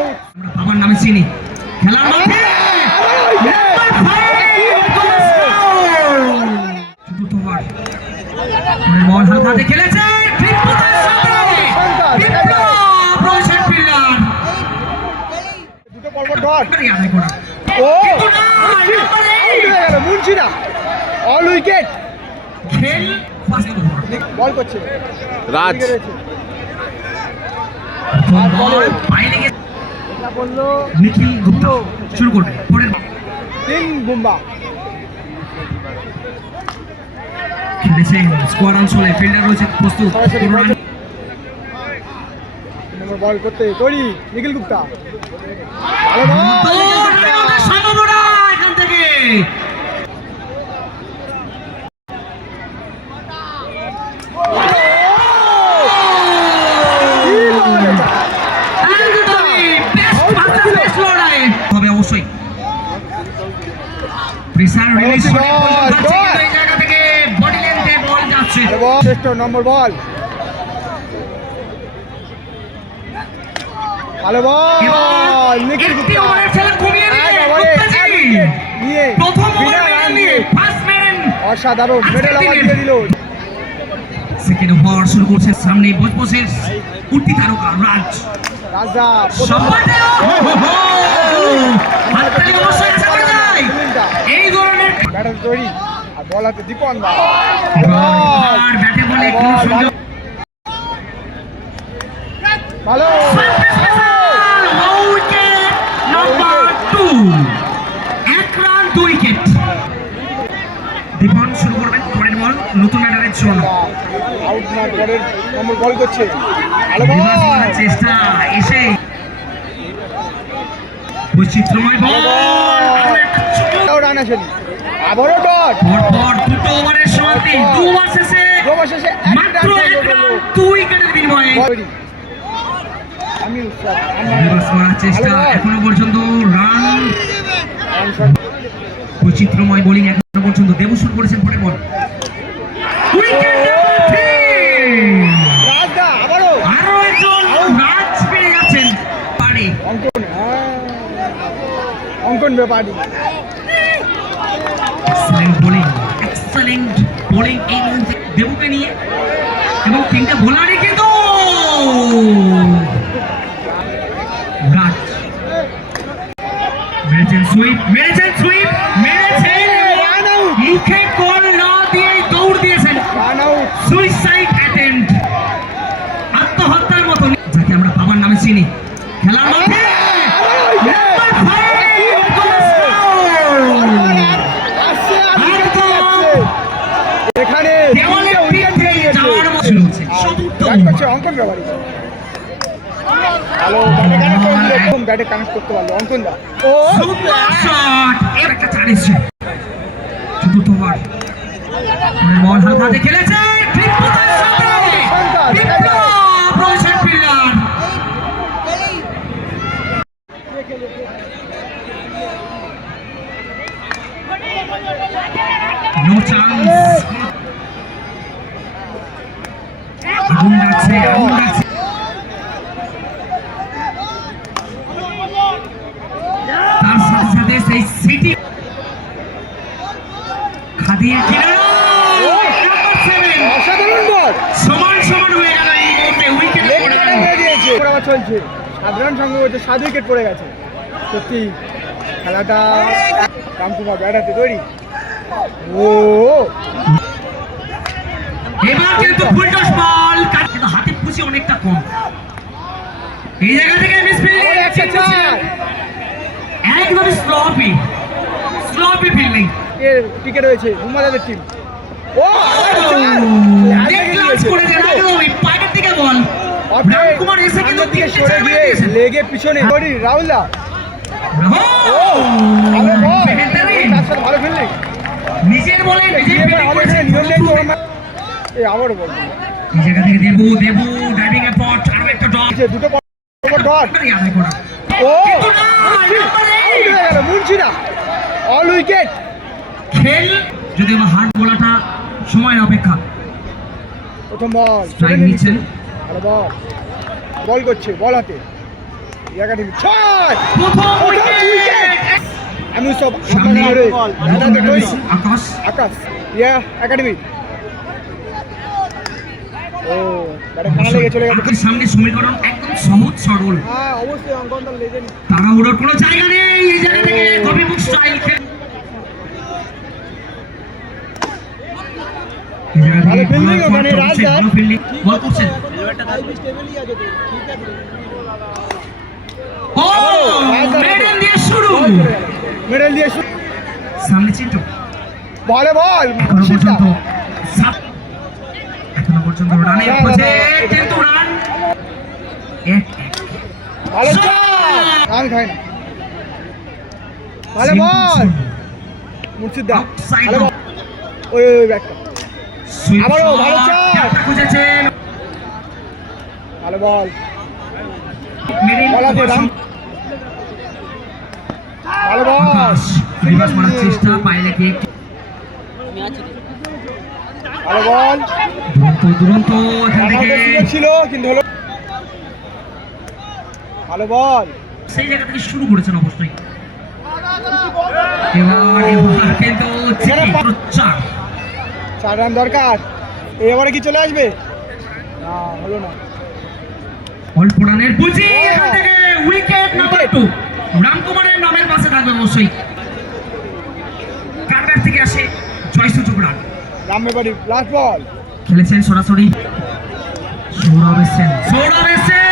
Out. আমরা বাবার নামে চিনি খেলার মাঠে চতুর্থ ওভার বল হালকাতে খেলেছে বিপ্লবের সাথে বিপ্লব রোশন ফিল্ডার দুটো পরপর ডট। আদায় করা ও আউট হয়ে গেল মুন্সিরা। All wicket. খেল ফার্স্ট ওভার বল করছে রাজ। বল বাইরে গিয়ে এটা বললো নিখিল গুপ্তা শুরু করবে পরের তিন বুম্বা। খেলেছেন স্কোয়ার অঞ্চলে ফিল্ডার রয়েছে প্রস্তুত সরাসরি পুরো রান নম্বর বল করতে তৈরি নিখিল গুপ্তা। ভালো বল। সম্ভাবনা এখান থেকে একদমই বেস্ট ফার্স্ট বেস্ট লড়াই হবে অবশ্যই প্রেসার রিলিজ করে বল যাচ্ছে কিন্তু এই জায়গা থেকে বডি লেন্থে বল যাচ্ছে ভালো বল। শ্রেষ্ঠ নম্বর বল। ভালো বল নিখিল একটি গুপ্তা। ওভারের খেলা কমিয়ে দিয়ে একেবারে গুপ্তাজি এক উইকেট নিয়ে প্রথম ওভার বিনা মেডেল রান নিয়ে নিয়ে ফার্স্ট মেডেল অসাধারণ মেডেল আবার দিয়ে দিল। সেকেন্ড ওভার শুরু করছেন সামনে বসবসের উঠতি তারকা রাজ রাজা প্রথম সম্পাদে হাততালি অবশ্যই আশা করা যায় এই ধরনের ব্যাটার তৈরি আর বল হাতে দীপন দা। আর ব্যাটে বলে কোনো সুযোগ ভালো উইকেট নাম্বার 2 এক রান 2 উইকেট দীপন শুরু করবেন পরের বল নতুন ব্যাটারের জন্য আউট না পরের নম্বর বল করছে। ভালো রিভার্স বল। করার চেষ্টা এসে বৈচিত্র্যময় বল আরো একটা ছোট রান আসেনি আবারও ডট। পরপর দুটো ওভারের সমাপ্তি দু ওভার শেষে দুবার শেষে এক মাত্র রান এক সংগ্রহ রান করলো। 2 উইকেটের বিনিময়ে তৈরি। আমি রিভার্স করার চেষ্টা এখনো পর্যন্ত রান বৈচিত্র্যময় বোলিং এখনো পর্যন্ত দেবু শুরু করেছেন পরের বল উইকেট নাম্বার 3 রাজদা আবারও আরো একজন রাজ পেয়ে যাচ্ছেন পারে অঙ্কন অঙ্কন ব্যাপারী। এক্সেলেন্ট বোলিং এই মুহূর্তে দেবুকে নিয়ে এবং তিনটা বোলারই কিন্তু রাজ মেরেছেন সুইপ মেরেছেন রান আউট। মুখে কল না দিয়ে দৌড় দিয়েছেন রান আউট। সুইসাইড অ্যাটেম্প্ট আত্মহত্যার মতো যাকে আমরা বাবার নামে চিনি খেলার মাঠে নাম্বার 5 গোল স্কোর আসছে আর একদম। যাচ্ছে। এখানে দেওয়ালে তিনটে উইকেট পিঠে নিয়ে যাওয়ার নিয়েছে। মতো শুরু হচ্ছে চতুর্থ ব্যাট করছে অঙ্কন ব্যাপারী। ভালো ব্যাটে কানেক্ট করে দিল। একদম ব্যাটে কানেক্ট করতে পারলো অঙ্কন দা। ও সুপার শট এর একটা চার এসছে চতুর্থ ওভার বল হালকাতে খেলেছে বিপ্লবের সাথে বিপ্লব রোশন ফিল্ডার নো চান্স আগুন লাগছে তার সাথে সাথে সেই সিটি খাদিয়ে অসাধারণ বল। সমান সমান হয়ে গেল এই মুহূর্তে উইকেট লেগ কাটা হয়ে দিয়েছে। ওর আবার চলছে 7 রান সংগ্রহ হয়েছে 7 উইকেট পড়ে গেছে। সত্যি খেলাটা রামকুমার ব্যাট হাতে তৈরি। ও এবার কিন্তু ফুলটস বল কিন্তু হাতে পুষি অনেকটা কম এই জায়গা থেকে মিস আবার একটা চার। একদম স্লপি ফিল্ডিং এর টিকে রয়েছে বুম্বাদাদের টিম। ও আবার চার। লেগ ক্লাস করে দেন একদমই পায়ের দিকে বল রামকুমার এসে কিন্তু দিকে তিনটে সরে চার গিয়ে মেরে দিয়েছেন লেগে পিছনে তৈরি রাহুলদা। ভালো বল। তার সাথে ভালো ফিল্ডিং। নিজের বলে নিজে ফিল্ডিং আমাদের করেছেন নিয়ম নেই তো এই আবারও বল। এই জায়গা থেকে দেবু ড্রাইভিং এ পট আরো একটা ডট দুটো ডট। আদায় করা ও আউট হয়ে গেল মুন্সিরা। All wicket. খেল যদি আমার হার্ড বলাটা সময়ের অপেক্ষা প্রথম বল স্ট্রাইক নিচ্ছেন ভালো বল। বল করছে বল হাতে একাডেমি ছয় প্রথম উইকেট। উইকেট আমি সব সামনে তৈরি আকাশ আকাশ ইয়া একাডেমি ও ব্যাটে কানা লেগে চলে গেছে আকাশের সামনে সমীকরণ একদম সহজ সরল হ্যাঁ অবশ্যই অঙ্কনটা লেজেন্ড তাড়াহুড়োর কোনো জায়গা নেই এই জায়গা থেকে কপি বুক স্টাইল ভালো ফিল্ডিং ওখানে রাজদা ভালো ফিল্ডিং বল করছেন স্টেবলই আছে তো ঠিক আছে ও মেডেল দিয়ে শুরু মেডেল দিয়ে শুরু সামনে চিন্টু বলে বল এখনো পর্যন্ত এখনো পর্যন্ত রানে হচ্ছে কিন্তু রান এক ভালো আমি খাই না ভালো বল মুর্শিদা ভালো বল ওই ওই ব্যাটটা আবারও ভালো চার খুঁজেছেন ভালো বল মেরিন বল আছে রান ভালো বল রিভার্স মারার চেষ্টা পাইলে কি ভালো বল দুরন্ত এখান থেকে ছিল কিন্তু হলো ভালো বল সেই জায়গা থেকে শুরু করেছেন অবশ্যই এবার কিন্তু চার 4 রান দরকার এবারে কি চলে আসবে না হলো না অল্প রানের পুঁজি এখান থেকে উইকেট নাম্বার 2 রামকুমারের নামের পাশে থাকবে অবশ্যই কাটার থেকে আসে জয়সূচক রান রামমেবাড়ি লাস্ট বল খেলেছেন সরাসরি সৌরভ এসেছেন